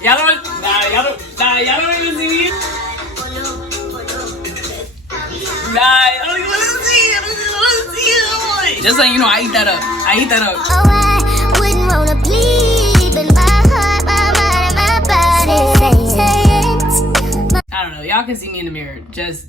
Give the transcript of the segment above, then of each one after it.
Y'all don't even see me. I don't even want to see. Just so you know, I eat that up. Oh, I wouldn't wanna bleed, but my heart, my mind, and my body. I don't know. Y'all can see me in the mirror. Just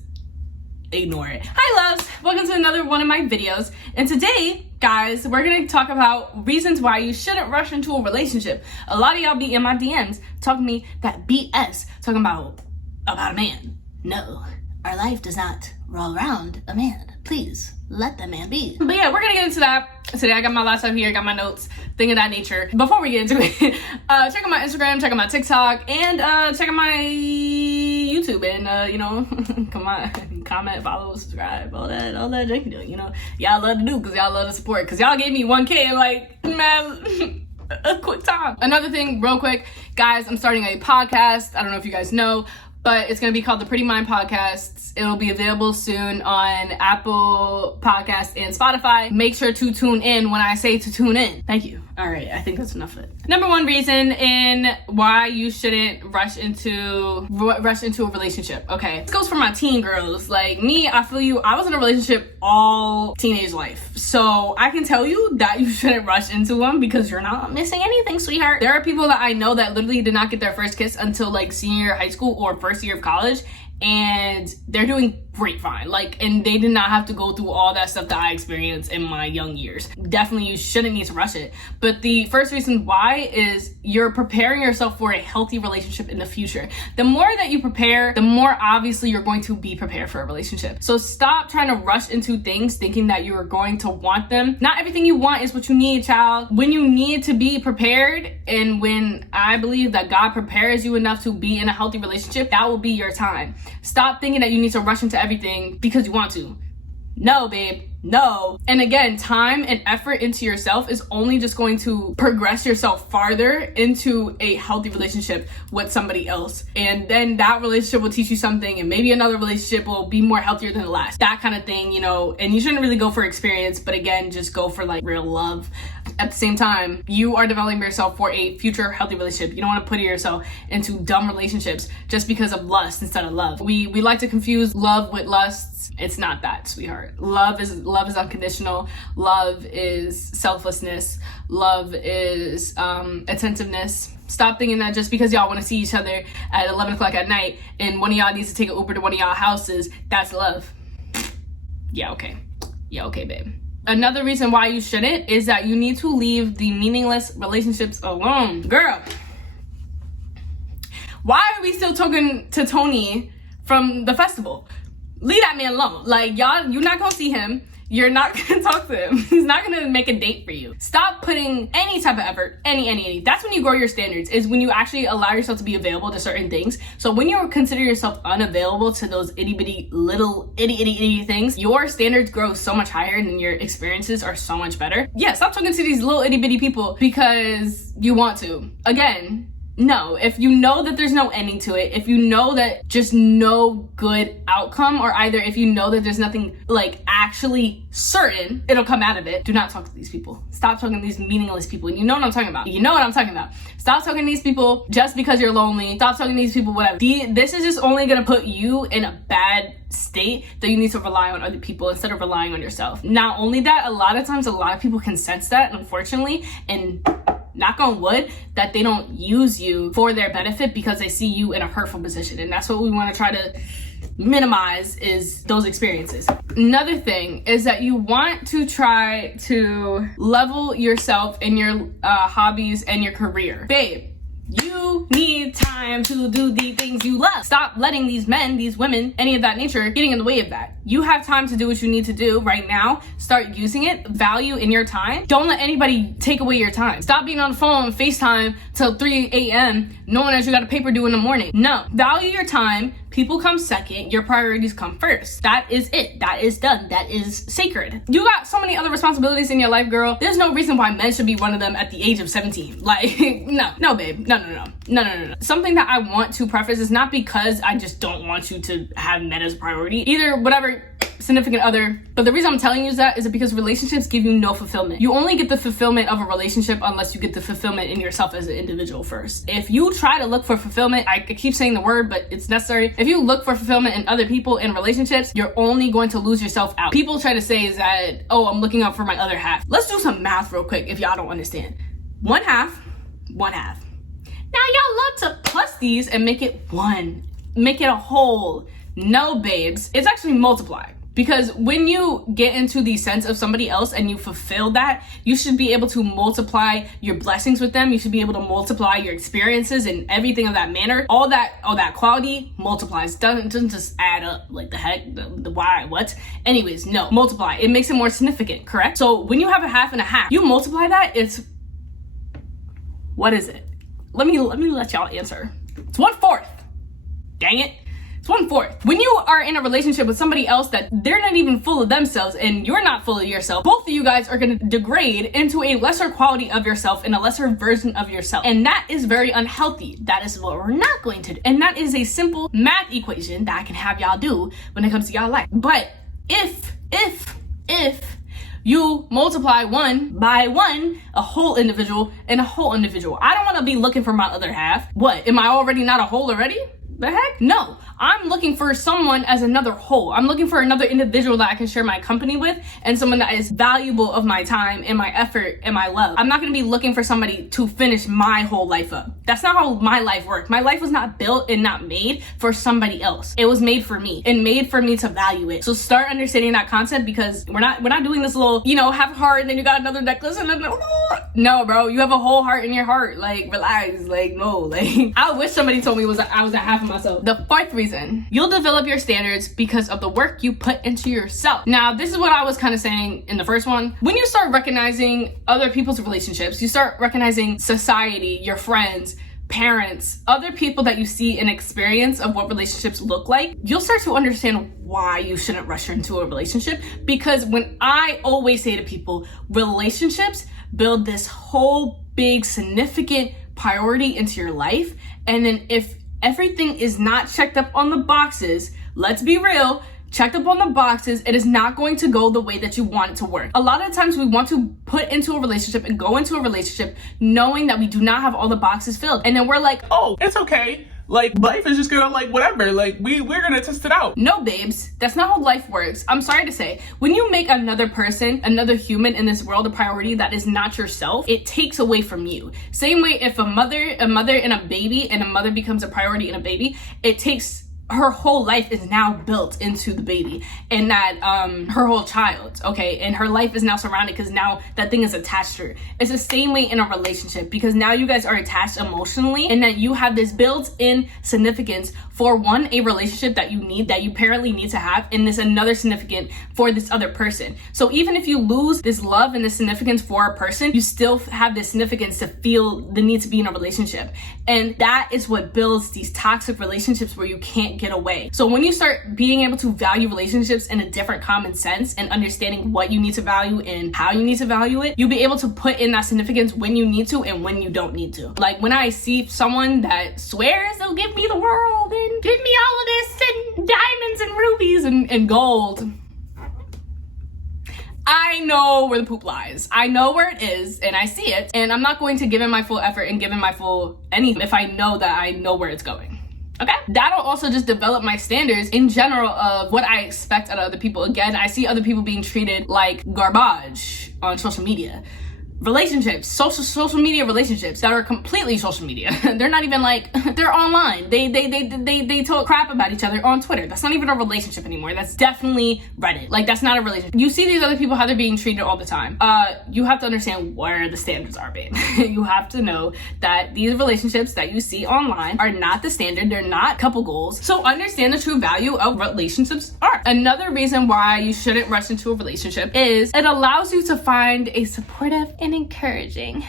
ignore it. Hi, loves. Welcome to another one of my videos. And today, guys, we're going to talk about reasons why you shouldn't rush into a relationship. A lot of y'all be in my DMs talking to me that BS, talking about a man. No, our life does not roll around a man. Please let that man be. But yeah, we're gonna get into that today. I got my laptop here, got my notes, thing of that nature. Before we get into it, check out my Instagram, check out my TikTok, and check out my YouTube, and you know, come on, comment, follow, subscribe, all that janky doing. You know, y'all love to do because y'all love to support. Because y'all gave me 1K in like, man, a quick time. Another thing, real quick, guys, I'm starting a podcast. I don't know if you guys know, but it's going to be called the Pretty Mind Podcasts. It'll be available soon on Apple Podcasts and Spotify. Make sure to tune in when I say to tune in. Thank you. All right, I think that's enough of it. Number one reason in why you shouldn't rush into a relationship. Okay, this goes for my teen girls. Like me, I feel you. I was in a relationship all teenage life, so I can tell you that you shouldn't rush into one because you're not missing anything, sweetheart. There are people that I know that literally did not get their first kiss until like senior year of high school or first year of college, and they're doing great fine. Like, and they did not have to go through all that stuff that I experienced in my young years. Definitely you shouldn't need to rush it. But the first reason why is you're preparing yourself for a healthy relationship in the future. The more that you prepare, the more obviously you're going to be prepared for a relationship. So stop trying to rush into things thinking that you are going to want them. Not everything you want is what you need, child. When you need to be prepared, and when I believe that God prepares you enough to be in a healthy relationship, that will be your time. Stop thinking that you need to rush into everything because you want to. No, babe. No. And again, time and effort into yourself is only just going to progress yourself farther into a healthy relationship with somebody else. And then that relationship will teach you something, and maybe another relationship will be more healthier than the last. That kind of thing, you know, and you shouldn't really go for experience, but again, just go for like real love. At the same time, you are developing yourself for a future healthy relationship. You don't want to put yourself into dumb relationships just because of lust instead of love. We like to confuse love with lust. It's not that, sweetheart. Love is unconditional. Love is selflessness. Love is attentiveness. Stop thinking that just because y'all want to see each other at 11 o'clock at night and one of y'all needs to take an Uber to one of y'all houses, that's love. Yeah, okay, babe. Another reason why you shouldn't is that you need to leave the meaningless relationships alone. Girl, why are we still talking to Tony from the festival? Leave that man alone. Like, y'all, you're not gonna see him. You're not gonna talk to him. He's not gonna make a date for you. Stop putting any type of effort, any. That's when you grow your standards, is when you actually allow yourself to be available to certain things. So when you consider yourself unavailable to those itty bitty little itty things, your standards grow so much higher and your experiences are so much better. Yeah, stop talking to these little itty bitty people because you want to. Again, no, if you know that there's no ending to it, if you know that just no good outcome, or either if you know that there's nothing like actually certain it'll come out of it, do not talk to these people. Stop talking to these meaningless people. And you know what I'm talking about. Stop talking to these people just because you're lonely. Stop talking to these people, whatever. This is just only gonna put you in a bad state that you need to rely on other people instead of relying on yourself. Not only that, a lot of times a lot of people can sense that, unfortunately, and knock on wood, that they don't use you for their benefit because they see you in a hurtful position. And that's what we want to try to minimize, is those experiences. Another thing is that you want to try to level yourself in your hobbies and your career. Babe, you need time to do the things you love. Stop letting these men, these women, any of that nature getting in the way of that. You have time to do what you need to do right now. Start using it. Value in your time. Don't let anybody take away your time. Stop being on the phone, FaceTime till 3 a.m. knowing that you got a paper due in the morning. No. Value your time. People come second. Your priorities come first. That is it. That is done. That is sacred. You got so many other responsibilities in your life, girl. There's no reason why men should be one of them at the age of 17. Like, no, babe. No. Something that I want to preface is not because I just don't want you to have men as a priority. Either whatever significant other. But the reason I'm telling you that is because relationships give you no fulfillment. You only get the fulfillment of a relationship unless you get the fulfillment in yourself as an individual first. If you try to look for fulfillment, I keep saying the word, but it's necessary. If you look for fulfillment in other people in relationships, you're only going to lose yourself out. People try to say is that, oh, I'm looking out for my other half. Let's do some math real quick if y'all don't understand. One half. Now y'all love to plus these and make it one. Make it a whole. No, babes. It's actually multiplied. Because when you get into the sense of somebody else and you fulfill that, you should be able to multiply your blessings with them. You should be able to multiply your experiences and everything of that manner. All that quality multiplies. Doesn't just add up. Like the heck, the why, what? Anyways, no. Multiply. It makes it more significant, correct? So when you have a half and a half, you multiply that, it's... What is it? Let me let y'all answer. It's 1/4. Dang it. It's 1/4. When you are in a relationship with somebody else that they're not even full of themselves and you're not full of yourself, both of you guys are going to degrade into a lesser quality of yourself and a lesser version of yourself. And that is very unhealthy. That is what we're not going to do. And that is a simple math equation that I can have y'all do when it comes to y'all life. But if you multiply one by one, a whole individual and a whole individual. I don't want to be looking for my other half. What? Am I already not a whole already? The heck? No. I'm looking for someone as another whole. I'm looking for another individual that I can share my company with and someone that is valuable of my time and my effort and my love. I'm not going to be looking for somebody to finish my whole life up. That's not how my life worked. My life was not built and not made for somebody else. It was made for me and made for me to value it. So start understanding that concept, because we're not doing this little, half heart and then you got another necklace and then no, bro, you have a whole heart in your heart. Like, relax. Like, no, like I wish somebody told me I was a half of myself. The fourth reason, you'll develop your standards because of the work you put into yourself. Now, this is what I was kind of saying in the first one. When you start recognizing other people's relationships, you start recognizing society, your friends, parents, other people that you see and experience of what relationships look like, you'll start to understand why you shouldn't rush into a relationship. Because when I always say to people, relationships build this whole big significant priority into your life, and then if everything is not checked up on the boxes, let's be real, checked up on the boxes, it is not going to go the way that you want it to work. A lot of times we want to put into a relationship and go into a relationship knowing that we do not have all the boxes filled. And then we're like, oh, it's okay. Like, life is just gonna, whatever. Like, we're gonna test it out. No, babes, that's not how life works. I'm sorry to say, when you make another person, another human in this world a priority that is not yourself, it takes away from you. Same way if a mother and a baby, and a mother becomes a priority in a baby, it takes her whole life is now built into the baby and that her whole child, okay, and her life is now surrounded because now that thing is attached to her. It's the same way in a relationship, because now you guys are attached emotionally and that you have this built-in significance for a relationship that you apparently need to have, and this another significant for this other person. So even if you lose this love and this significance for a person, you still have this significance to feel the need to be in a relationship. And that is what builds these toxic relationships where you can't get away. So when you start being able to value relationships in a different common sense and understanding what you need to value and how you need to value it, you'll be able to put in that significance when you need to and when you don't need to. Like when I see someone that swears they'll give me the world and give me all of this and diamonds and rubies and gold, I know where the poop lies. I know where it is and I see it, and I'm not going to give in my full effort and give in my full anything if I know that I know where it's going. Okay? That'll also just develop my standards in general of what I expect out of other people. Again, I see other people being treated like garbage on social media. Relationships, social media relationships that are completely social media. They're not even they're online. They talk crap about each other on Twitter. That's not even a relationship anymore. That's definitely Reddit. Like, that's not a relationship. You see these other people, how they're being treated all the time. You have to understand where the standards are, babe. You have to know that these relationships that you see online are not the standard. They're not couple goals. So understand the true value of relationships are. Another reason why you shouldn't rush into a relationship is it allows you to find a supportive and encouraging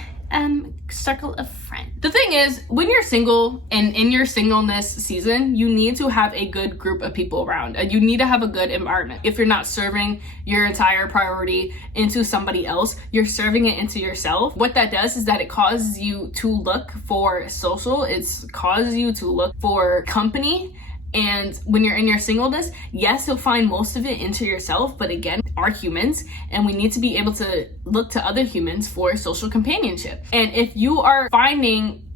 circle of friends. The thing is, when you're single and in your singleness season, you need to have a good group of people around, and you need to have a good environment. If you're not serving your entire priority into somebody else, you're serving it into yourself. What that does is that it causes you to look for social, it causes you to look for company, And when you're in your singleness, yes, you'll find most of it into yourself, but again, are humans, and we need to be able to look to other humans for social companionship. And if you are finding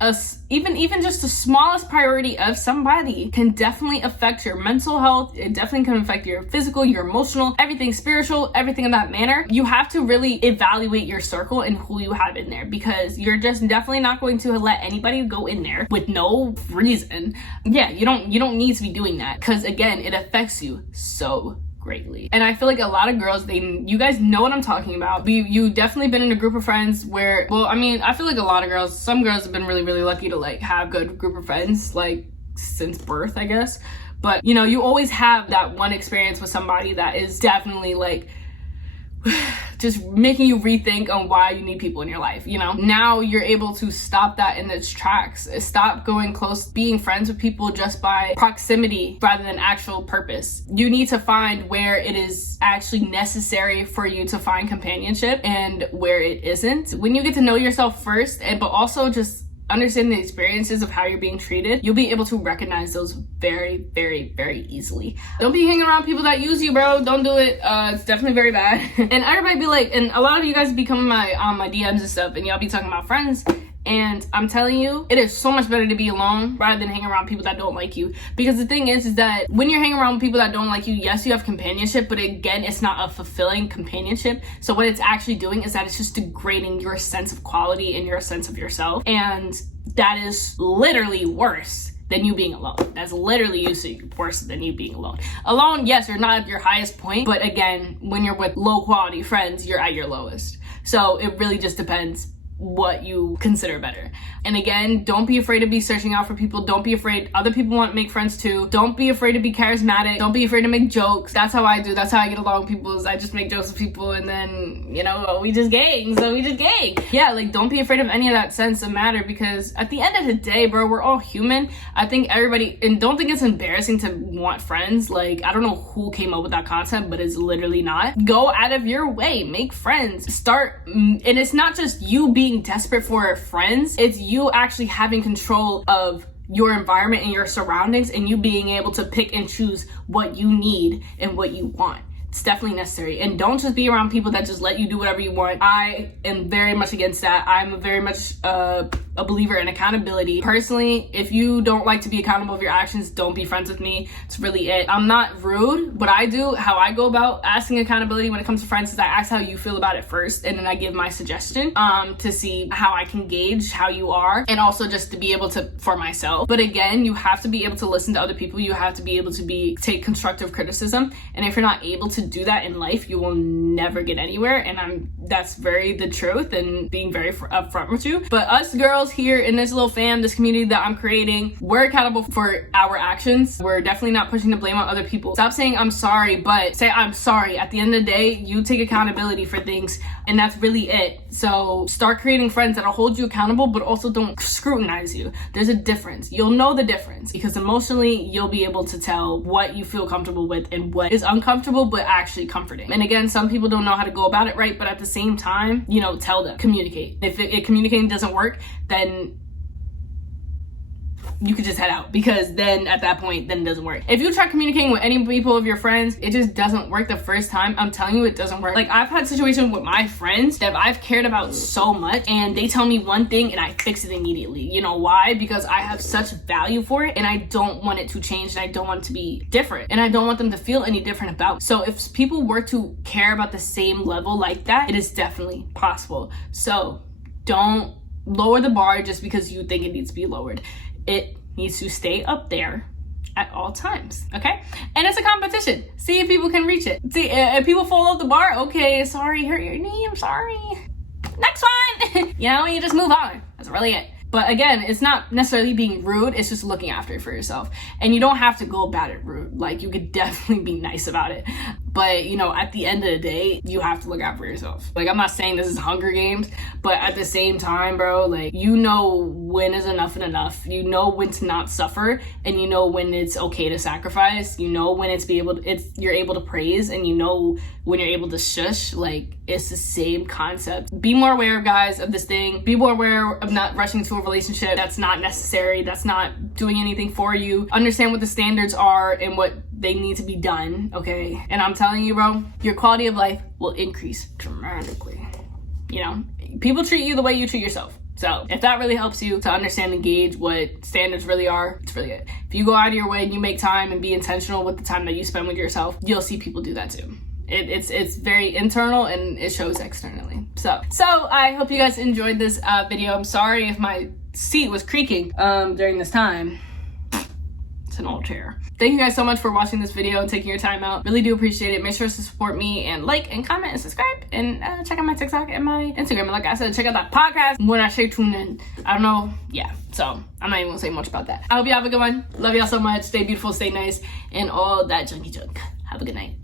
even just the smallest priority of somebody can definitely affect your mental health. It definitely can affect your physical, your emotional, everything spiritual, everything in that manner. You have to really evaluate your circle and who you have in there, because you're just definitely not going to let anybody go in there with no reason. Yeah, you don't need to be doing that, because again, it affects you so greatly. And I feel like a lot of girls, you guys know what I'm talking about. You definitely been in a group of friends where, well, I mean, I feel like a lot of girls, some girls have been really, really lucky to like have good group of friends, like since birth, I guess. But you know, you always have that one experience with somebody that is definitely like just making you rethink on why you need people in your life, you know? Now you're able to stop that in its tracks. Stop going close, being friends with people just by proximity rather than actual purpose. You need to find where it is actually necessary for you to find companionship and where it isn't. When you get to know yourself first, but also just understand the experiences of how you're being treated, you'll be able to recognize those very, very, very easily. Don't be hanging around people that use you, bro. Don't do it. It's definitely very bad. And everybody be like, and a lot of you guys be coming on my DMs and stuff, and y'all be talking about friends. And I'm telling you, it is so much better to be alone rather than hang around people that don't like you. Because the thing is that when you're hanging around with people that don't like you, yes, you have companionship, but again, it's not a fulfilling companionship. So what it's actually doing is that it's just degrading your sense of quality and your sense of yourself. And that is literally worse than you being alone. That's literally worse than you being alone. Alone, yes, you're not at your highest point, but again, when you're with low quality friends, you're at your lowest. So it really just depends what you consider better. And again, don't be afraid to be searching out for people. Don't be afraid. Other people want to make friends too. Don't be afraid to be charismatic. Don't be afraid to make jokes. That's how I do. That's how I get along with people, is I just make jokes with people, and then, you know, we just gang. So we just gang. Yeah, like don't be afraid of any of that sense of matter, because at the end of the day, bro, we're all human. I think everybody, and don't think it's embarrassing to want friends. Like, I don't know who came up with that concept, but it's literally not. Go out of your way, make friends, and it's not just you being desperate for friends, it's you actually having control of your environment and your surroundings, and you being able to pick and choose what you need and what you want. It's definitely necessary. And don't just be around people that just let you do whatever you want. I am very much against that. I'm very much a believer in accountability. Personally, if you don't like to be accountable of your actions, don't be friends with me. It's really it. I'm not rude. What I do, how I go about asking accountability when it comes to friends, is I ask how you feel about it first, and then I give my suggestion to see how I can gauge how you are, and also just to be able to, for myself. But again, you have to be able to listen to other people. You have to be able to take constructive criticism. And if you're not able to do that in life, you will never get anywhere. And that's very the truth, and being very upfront with you. But us girls here in this little fam, this community that I'm creating, we're accountable for our actions. We're definitely not pushing the blame on other people. Stop saying I'm sorry, but say I'm sorry. At the end of the day, you take accountability for things, and that's really it. So start creating friends that'll hold you accountable, but also don't scrutinize you. There's a difference. You'll know the difference, because emotionally, you'll be able to tell what you feel comfortable with and what is uncomfortable but actually comforting. And again, some people don't know how to go about it right, but at the same time, you know, tell them, communicate. If communicating doesn't work, then you could just head out, because then at that point, then it doesn't work. If you try communicating with any people of your friends, it just doesn't work the first time. I'm telling you, it doesn't work. Like, I've had situations with my friends that I've cared about so much, and they tell me one thing and I fix it immediately. You know why? Because I have such value for it, and I don't want it to change, and I don't want it to be different, and I don't want them to feel any different about it. So if people were to care about the same level like that, it is definitely possible. So don't lower the bar just because you think it needs to be lowered. It needs to stay up there at all times, okay? And it's a competition. See if people can reach it. See, if people fall off the bar, okay, sorry, hurt your knee, I'm sorry. Next one! You know, you just move on. That's really it. But again, it's not necessarily being rude, it's just looking after it for yourself. And you don't have to go about it rude. Like, you could definitely be nice about it. But, you know, at the end of the day, you have to look out for yourself. Like, I'm not saying this is Hunger Games, but at the same time, bro, like, you know when is enough and enough. You know when to not suffer, and you know when it's okay to sacrifice. You know when you're able to praise, and you know when you're able to shush. Like, it's the same concept. Be more aware, guys, of this thing. Be more aware of not rushing into a relationship that's not necessary, that's not doing anything for you. Understand what the standards are and what they need to be done, okay? And I'm telling you, bro, your quality of life will increase dramatically. You know, people treat you the way you treat yourself. So if that really helps you to understand and gauge what standards really are, it's really good. If you go out of your way and you make time and be intentional with the time that you spend with yourself, you'll see people do that too. It's very internal and it shows externally. So I hope you guys enjoyed this video. I'm sorry if my seat was creaking during this time. It's an old chair. Thank you guys so much for watching this video and taking your time out. Really do appreciate it. Make sure to support me and like and comment and subscribe, and check out my TikTok and my Instagram. And like I said, check out that podcast when I say tune in. I don't know. Yeah. So I'm not even gonna say much about that. I hope you have a good one. Love y'all so much. Stay beautiful, stay nice, and all that junky junk. Have a good night.